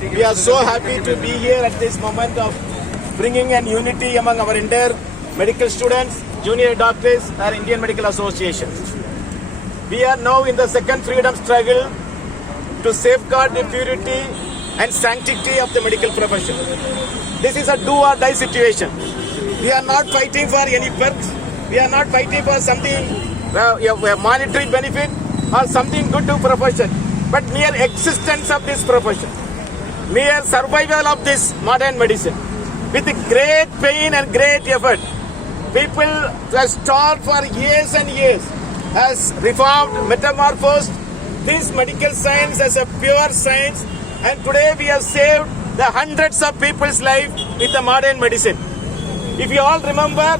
We are so happy to be here at this moment of bringing an unity among our entire medical students, junior doctors, and Indian Medical Association. We are now in the second freedom struggle to safeguard the purity and sanctity of the medical profession. This is a do or die situation. We are not fighting for any perks. We are not fighting for something, a monetary benefit or something good to profession, but mere existence of this profession, mere survival of this modern medicine. With great pain and great effort, people have strived for years and years, has reformed, metamorphosed this medical science as a pure science, and today we have saved the hundreds of people's life with the modern medicine. If you all remember,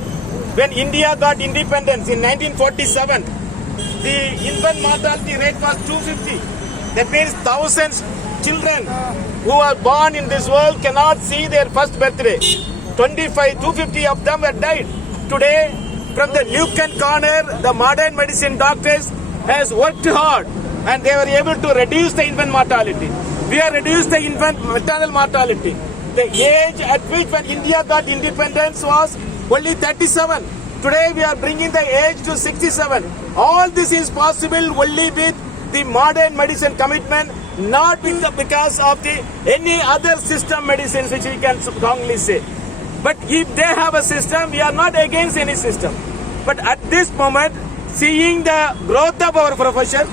when India got independence in 1947, the infant mortality rate was 250. That means thousands children who are born in this world cannot see their first birthday. 250 of them have died. Today, from the nook and corner, the modern medicine doctors has worked hard and they were able to reduce the infant mortality. We have reduced the infant maternal mortality. The age at which when India got independence was only 37. Today we are bringing the age to 67. All this is possible only with the modern medicine commitment, not because of any other system medicines which we can strongly say. But if they have a system, we are not against any system. But at this moment, seeing the growth of our profession,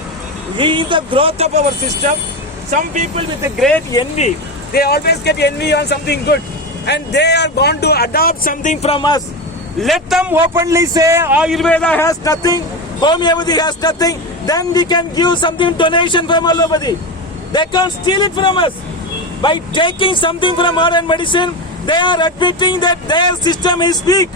seeing the growth of our system, some people with a great envy, they always get envy on something good, and they are going to adopt something from us. Let them openly say Ayurveda has nothing, homeopathy has nothing, then we can give something donation from allopathy. They can't steal it from us. By taking something from modern medicine, they are admitting that their system is weak,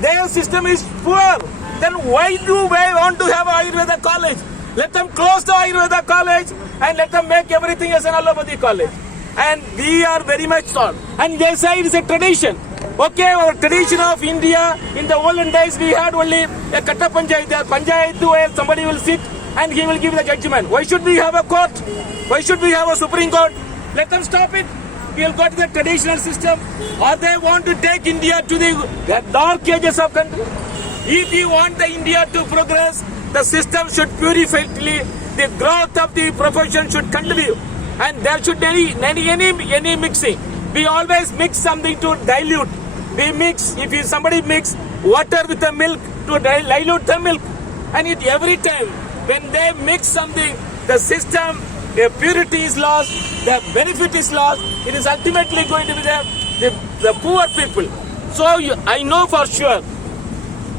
their system is poor. Then why do we want to have Ayurveda college? Let them close the Ayurveda college and let them make everything as an allopathy college. And we are very much taught. And they say it is a tradition. Okay, our tradition of India, in the olden days we had only a Katta Panchayat where somebody will sit and he will give the judgment. Why should we have a court? Why should we have a Supreme Court? Let them stop it. We will go to the traditional system. Or they want to take India to the dark ages of country. If you want the India to progress, the system should purify. The growth of the profession should continue. And there should any mixing. We always mix something to dilute. We mix, if somebody mix water with the milk to dilute the milk. And every time when they mix something, the system, the purity is lost, the benefit is lost. It is ultimately going to be the poor people. So I know for sure,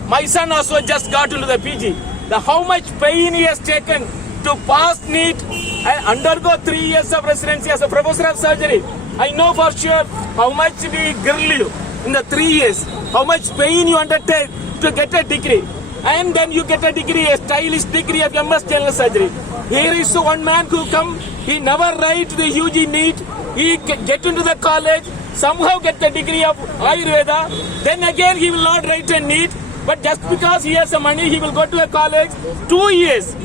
my son also just got into the PG. How much pain he has taken to pass NEET and undergo 3 years of residency as a professor of surgery. I know for sure how much we grill you in the 3 years, how much pain you undertake to get a degree. And then you get a degree, a stylish degree of MS General Surgery. Here is one man who come, he never write the UG NEET, he get into the college, somehow get the degree of Ayurveda, then again he will not write a NEET, but just because he has some money, he will go to a college, 2 years,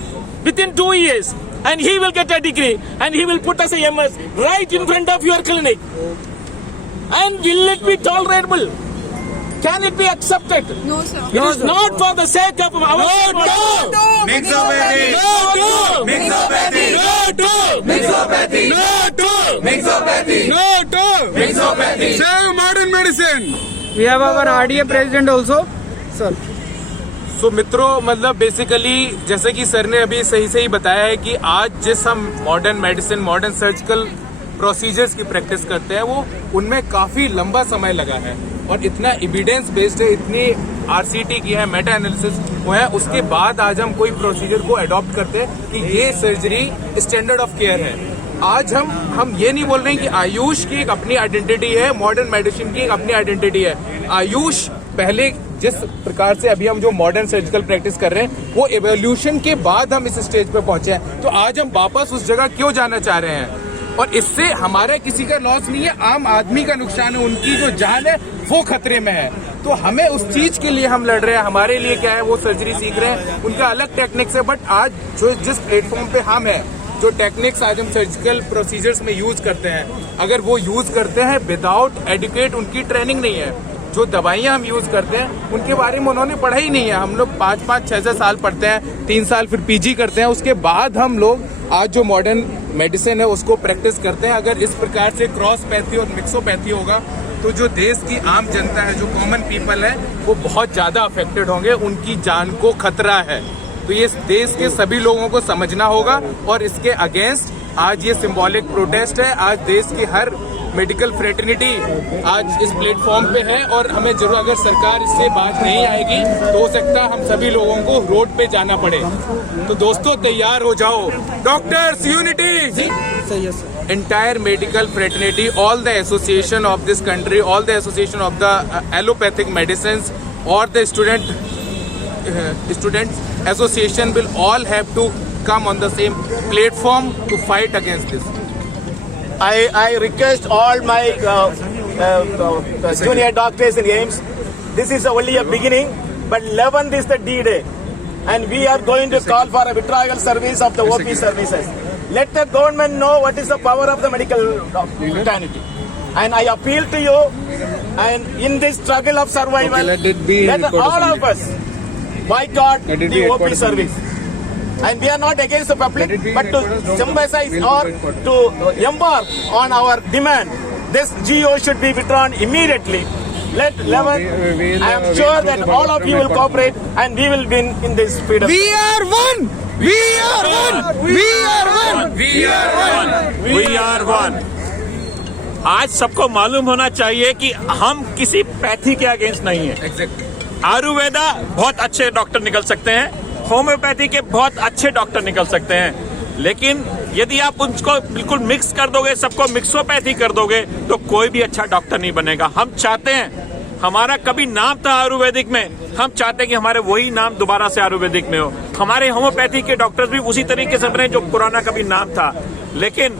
within 2 years, and he will get a degree, and he will put us a MS right in front of your clinic. And will it be tolerable? Can it be accepted? No, sir. It is not for the sake of our... No! Mixopathy! No! Mixopathy! No! Mixopathy! No! Mixopathy! No! Mixopathy! Save modern medicine! We have our RDA president also. Sir. तो मित्रों, मतलब basically जैसे कि sir ने अभी सही बताया है कि आज जिस हम modern medicine, modern surgical procedures की प्रैक्टिस करते हैं, वो उनमें काफी लंबा समय लगा है और इतना एविडेंस बेस्ड है, इतनी आरसीटी की है, मेटा एनालिसिस वो है, उसके बाद आज हम कोई प्रोसीजर को अडॉप्ट करते हैं कि ये सर्जरी स्टैंडर्ड ऑफ केयर है। आज हम ये नहीं बोल रहे हैं कि आयुष की एक अपनी आइडेंटिटी है, मॉडर्न मेडिसिन की एक अपनी आइडेंटिटी है। आयुष पहले जिस प्रकार से अभी हम जो मॉडर्न सर्जिकल प्रैक्टिस कर रहे हैं, वो एवोल्यूशन के बाद हम इस स्टेज पे पहुंचे हैं। तो आज हम वापस उस जगह क्यों जाना चाह रहे हैं? और इससे हमारा किसी का लॉस नहीं है, आम आदमी का नुकसान है, उनकी जो जान है वो खतरे में है। तो हमें उस चीज के लिए हम लड़ रहे हैं। हमारे लिए क्या है, वो सर्जरी सीख रहे हैं, उनका अलग टेक्निक्स है, बट आज जो जिस प्लेटफॉर्म पे हम हैं, जो टेक्निक्स आज हम सर्जिकल प्रोसीजर्स में यूज करते हैं, अगर वो यूज करते हैं विदाउट एडुकेट, उनकी ट्रेनिंग नहीं है, जो दवाइयां हम यूज करते हैं उनके बारे में उन्होंने पढ़ा ही नहीं है। हम लोग 5-5, 6-6 साल पढ़ते हैं, 3 साल फिर पीजी करते हैं, उसके बाद हम लोग आज जो मॉडर्न मेडिसिन है उसको प्रैक्टिस करते हैं। अगर इस प्रकार से क्रॉसपैथी और मिक्सोपैथी होगा तो जो देश की आम जनता है, जो कॉमन पीपल है, वो बहुत ज्यादा अफेक्टेड होंगे, उनकी जान को खतरा है। तो ये देश के सभी लोगों को समझना होगा और इसके अगेंस्ट आज ये सिंबॉलिक प्रोटेस्ट है। आज देश की हर मेडिकल फ्रेटर्निटी आज इस प्लेटफॉर्म पे है और हमें जरूर, अगर सरकार इससे बात नहीं आएगी तो हो सकता है हम सभी लोगों को रोड पे जाना पड़े। तो दोस्तों तैयार हो जाओ, डॉक्टर्स यूनिटी, सही है sir. entire medical fraternity, all the association of this country, all the association of the allopathic medicines or the students association will all have to come on the same platform to fight against this. I request all my junior doctors in AIMS, this is only a beginning, but 11th is the D-Day, and we are going to call for a withdrawal service of the OP services. Let the government know what is the power of the medical fraternity. And I appeal to you, and in this struggle of survival, let all of us boycott the OP service. And we are not against the public, but to symbolize or to embark on our demand, this GO should be withdrawn immediately. Let 11, I am sure that all of you will cooperate and we will win in this freedom. We are one. We are one. We are one. We are one. We are one. आज सबको मालूम होना चाहिए कि हम किसी pathy के against नहीं है। Exactly. आयुर्वेदा बहुत अच्छे डॉक्टर निकल सकते हैं, होम्योपैथी के बहुत अच्छे डॉक्टर निकल सकते हैं, लेकिन यदि आप उनको बिल्कुल मिक्स कर दोगे, सबको मिक्सोपैथी कर दोगे, तो कोई भी अच्छा डॉक्टर नहीं बनेगा। हम चाहते हैं, हमारा कभी नाम था आयुर्वेदिक में, हम चाहते हैं कि हमारे वही नाम दोबारा से आयुर्वेदिक में हो। हमारे होम्योपैथी के डॉक्टर्स भी उसी तरीके से बने जो पुराना कभी नाम था। लेकिन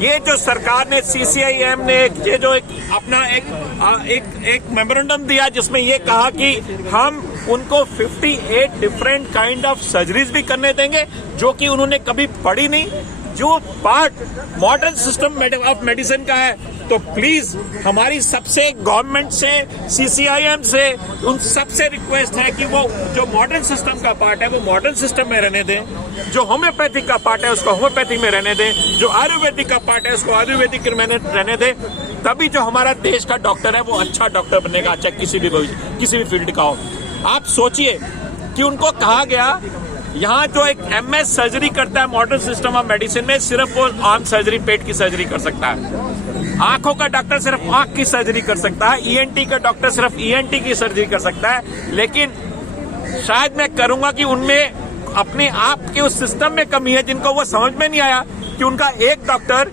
ये जो सरकार ने, CCIM ने ये जो अपना एक मेमोरेंडम दिया जिसमें ये कहा कि हम उनको 58 डिफरेंट काइंड ऑफ सर्जरीज भी करने देंगे जो कि उन्होंने कभी पढ़ी नहीं, जो part modern system of medicine का है। तो प्लीज हमारी सबसे गवर्नमेंट से, CCIM से, उन सबसे रिक्वेस्ट है कि वो जो मॉडर्न सिस्टम का पार्ट है वो मॉडर्न सिस्टम में रहने दें, जो होम्योपैथिक का पार्ट है उसको होम्योपैथिक में रहने दें, जो आयुर्वेदिक का पार्ट है उसको आयुर्वेदिक में रहने दें। तभी जो हमारा देश का डॉक्टर है वो अच्छा डॉक्टर बनेगा, चाहे किसी भी फील्ड का हो। आप सोचिए कि उनको कहा गया यहाँ जो एक MS सर्जरी करता है मॉडर्न सिस्टम ऑफ मेडिसिन में, सिर्फ वो आर्म सर्जरी, पेट की सर्जरी कर सकता है। आंखों का डॉक्टर सिर्फ आंख की सर्जरी कर सकता है, ENT का डॉक्टर सिर्फ ENT की सर्जरी कर सकता है। लेकिन शायद मैं करूंगा कि उनमें अपने आप के उस सिस्टम में कमी है जिनको वो समझ में नहीं आया कि उनका एक डॉक्टर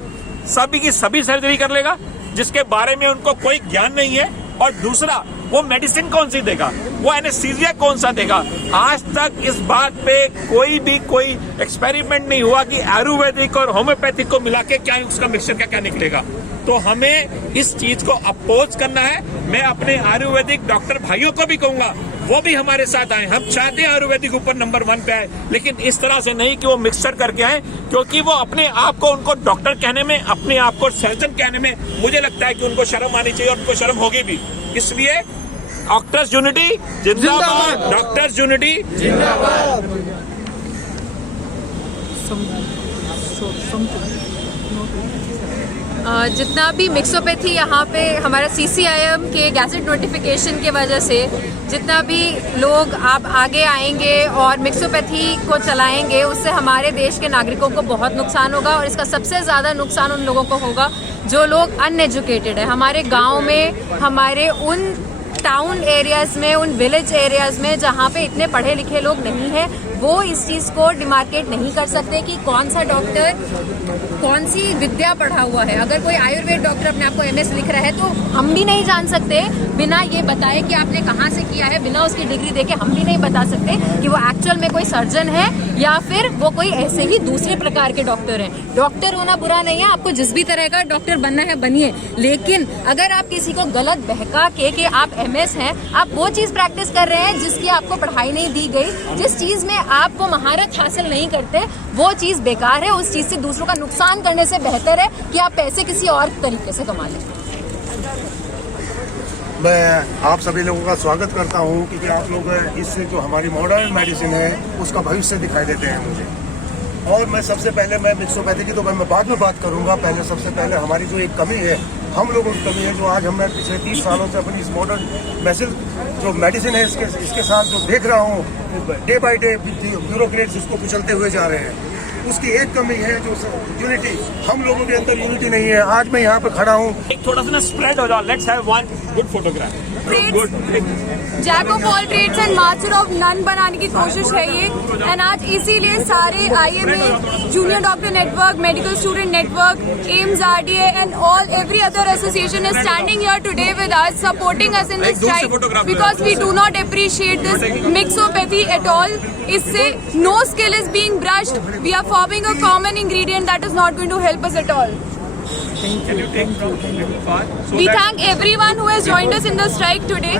सभी की सभी सर्जरी कर लेगा जिसके बारे में उनको कोई ज्ञान नहीं है, और दूसरा वो मेडिसिन कौन सी देगा, वो एनेस्थीसिया कौन सा देगा। आज तक इस बात पे कोई एक्सपेरिमेंट नहीं हुआ कि आयुर्वेदिक और होम्योपैथिक को मिला के क्या उसका मिक्सचर क्या निकलेगा। तो हमें इस चीज को अपोज करना है। मैं अपने आयुर्वेदिक डॉक्टर भाइयों को भी कहूंगा वो भी हमारे साथ आए। हम चाहते हैं आयुर्वेदिक ऊपर नंबर 1 पे आए, लेकिन इस तरह से नहीं कि वो मिक्सचर करके आए, क्योंकि वो अपने आप को, उनको डॉक्टर कहने में, अपने आप को सर्जन कहने में मुझे लगता है कि उनको शर्म आनी चाहिए और उनको शर्म होगी भी। इसलिए डॉक्टर्स यूनिटी जिंदाबाद, डॉक्टर्स यूनिटी जिंदाबाद। जितना भी मिक्सोपैथी यहाँ पे हमारा CCIM के गैजेट नोटिफिकेशन की वजह से जितना भी लोग आप आगे आएंगे और मिक्सोपैथी को चलाएंगे, उससे हमारे देश के नागरिकों को बहुत नुकसान होगा। और इसका सबसे ज़्यादा नुकसान उन लोगों को होगा जो लोग अनएजुकेटेड है। हमारे गांव में, हमारे उन टाउन एरियाज में, उन विलेज एरियाज में जहाँ पे इतने पढ़े लिखे लोग नहीं हैं, वो इस चीज़ को डिमार्केट नहीं कर सकते कि कौन सा डॉक्टर कौन सी विद्या पढ़ा हुआ है। अगर कोई आयुर्वेद डॉक्टर अपने आप को MS लिख रहा है तो हम भी नहीं जान सकते बिना ये बताए कि आपने कहाँ से किया है, बिना उसकी डिग्री देके हम भी नहीं बता सकते कि वो एक्चुअल में कोई सर्जन है या फिर वो कोई ऐसे ही दूसरे प्रकार के डॉक्टर हैं। डॉक्टर होना बुरा नहीं है, आपको जिस भी तरह का डॉक्टर बनना है बनिए, लेकिन अगर आप किसी को गलत बहका के कि आप एमएस हैं, आप वो चीज़ प्रैक्टिस कर रहे हैं जिसकी आपको पढ़ाई नहीं दी गई। जिस चीज़ में आप वो महारत हासिल नहीं करते वो चीज़ बेकार है। उस चीज़ से दूसरों का नुकसान करने से बेहतर है कि आप पैसे किसी और तरीके से कमा लें। मैं आप सभी लोगों का स्वागत करता हूं क्योंकि आप लोग इससे जो हमारी मॉडर्न मेडिसिन है उसका भविष्य दिखाई देते हैं मुझे। और मैं सबसे पहले मैं मिक्सोपैथी की तो मैं बाद में बात करूंगा। पहले सबसे पहले हमारी जो एक कमी है, हम लोगों की कमी है, जो आज मैं पिछले 30 सालों से अपनी इस मॉडर्न जो मेडिसिन है इसके साथ जो देख रहा हूँ डे बाय डे ब्यूरोक्रेट्स इसको कुचलते हुए जा रहे हैं। उसकी एक कमी है जो यूनिटी, हम लोगों के अंदर यूनिटी नहीं है। आज मैं यहाँ पे खड़ा हूँ, एक थोड़ा सा ना स्प्रेड हो जाओ। Let's have one good photograph. Jack of all trades and master of none बनाने की कोशिश है ये। एंड आज इसीलिए सारे IMA, junior doctor network, medical student network, AIIMS RDA and all every other association is standing here today with us, supporting us in this strike because we do not appreciate this mixopathy at all. इससे no skill is being brushed. We are forming a common ingredient that is not going to help us at all. We thank everyone who has joined us in the strike today.